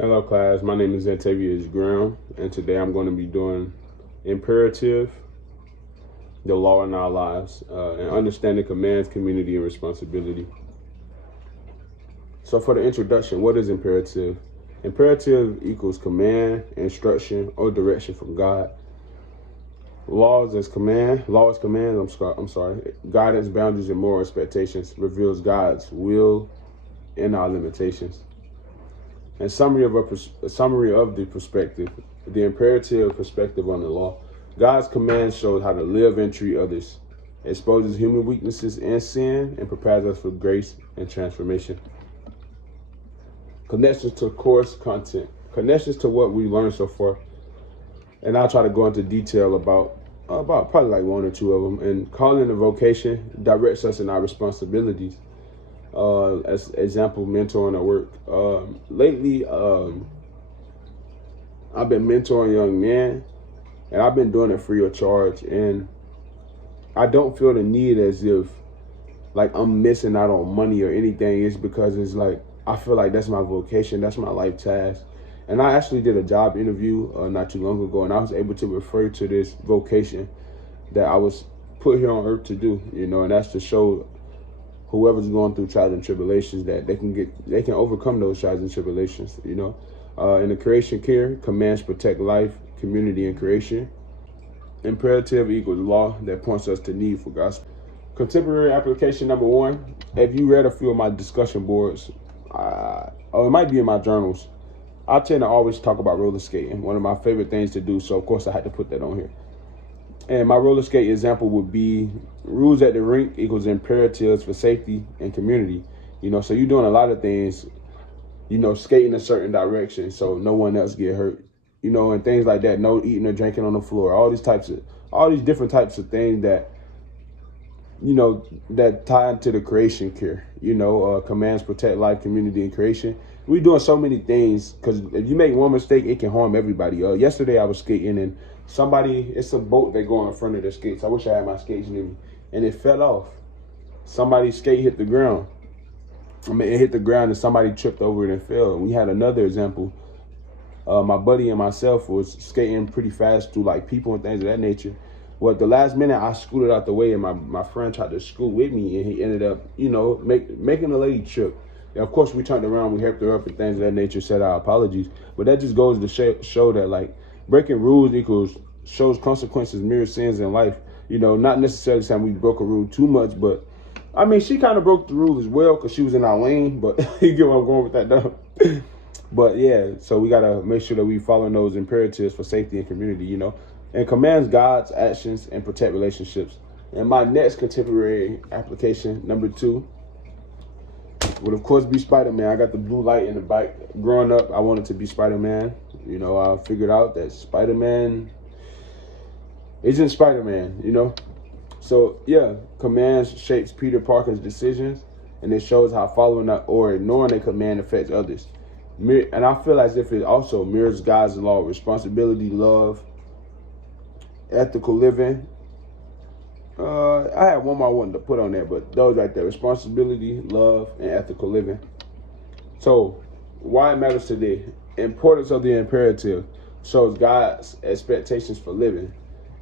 Hello class, my name is Antavius Graham, and today I'm going to be doing imperative, the law in our lives, and understanding commands, community, and responsibility. So for the introduction, what is imperative? Imperative equals command, instruction, or direction from God. Law is command, guidance, boundaries, and moral expectations, reveals God's will and our limitations. And summary of the perspective, the imperative perspective on the law. God's command shows how to live and treat others, exposes human weaknesses and sin, and prepares us for grace and transformation. Connections to course content, connections to what we learned so far, and I'll try to go into detail about probably like one or two of them. And calling a vocation directs us in our responsibilities. As example, mentoring at work. Lately, I've been mentoring young men, and I've been doing it free of charge. And I don't feel the need as if like I'm missing out on money or anything. It's because it's like I feel like that's my vocation, that's my life task. And I actually did a job interview not too long ago, and I was able to refer to this vocation that I was put here on earth to do. And that's to show whoever's going through trials and tribulations that they can overcome those trials and tribulations. In the creation care, commands protect life, community, and creation. Imperative equals law that points us to need for gospel. Contemporary application number one. If you read a few of my discussion boards, or it might be in my journals, I tend to always talk about roller skating, one of my favorite things to do. So of course I had to put that on here. And my roller skate example would be rules at the rink equals imperatives for safety and community. So you're doing a lot of things, skating a certain direction so no one else get hurt, and things like that. No eating or drinking on the floor. All these different types of things that, that tie into the creation care. Commands protect life, community, and creation. We're doing so many things because if you make one mistake, it can harm everybody. Yesterday I was skating and it's a boat that go in front of the skates. I wish I had my skates near me, and it fell off. Somebody's skate hit the ground. It hit the ground and somebody tripped over it and fell. And we had another example. My buddy and myself was skating pretty fast through like people and things of that nature. Well, at the last minute, I scooted out the way, and my friend tried to scoot with me, and he ended up, making the lady trip. And of course, we turned around, we helped her up and things of that nature, said our apologies. But that just goes to show that, like, breaking rules shows consequences, mirror sins in life. Not necessarily saying we broke a rule too much, but, she kind of broke the rule as well because she was in our lane, but you get where I'm going with that, though. But, yeah, so we got to make sure that we follow those imperatives for safety and community, and commands God's actions and protect relationships. And my next contemporary application, number two, would of course be Spider-Man. I got the blue light in the bike. Growing up, I wanted to be Spider-Man. I figured out that Spider-Man isn't Spider-Man, So, yeah, commands shapes Peter Parker's decisions, and it shows how following or ignoring a command affects others. And I feel as if it also mirrors God's law, responsibility, love, ethical living. I had one more I wanted to put on there, but those right there: responsibility, love, and ethical living. So, why it matters today? Importance of the imperative shows God's expectations for living.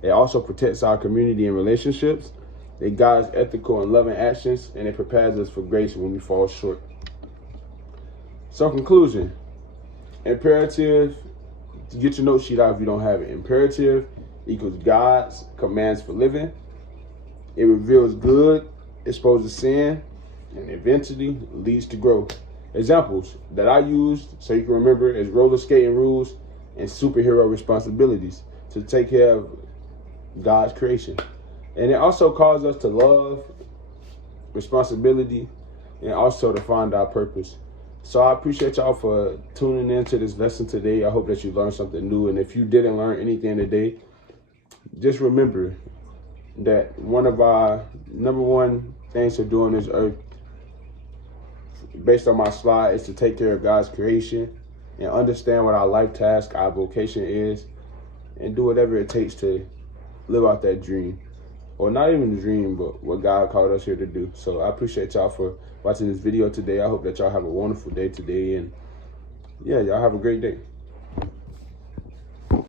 It also protects our community and relationships. It guides ethical and loving actions, and it prepares us for grace when we fall short. So, conclusion: imperative. Get your note sheet out if you don't have it. Imperative equals God's commands for living. It reveals good, exposes sin, and eventually leads to growth. Examples that I used so you can remember is roller skating rules and superhero responsibilities to take care of God's creation. And it also calls us to love, responsibility, and also to find our purpose. So I appreciate y'all for tuning in to this lesson today. I hope that you learned something new. And if you didn't learn anything today, just remember that one of our number one things to do on this earth, based on my slide, is to take care of God's creation and understand what our life task, our vocation is, and do whatever it takes to live out that dream. Or not even a dream, but what God called us here to do. So I appreciate y'all for watching this video today. I hope that y'all have a wonderful day today, and Yeah, y'all have a great day.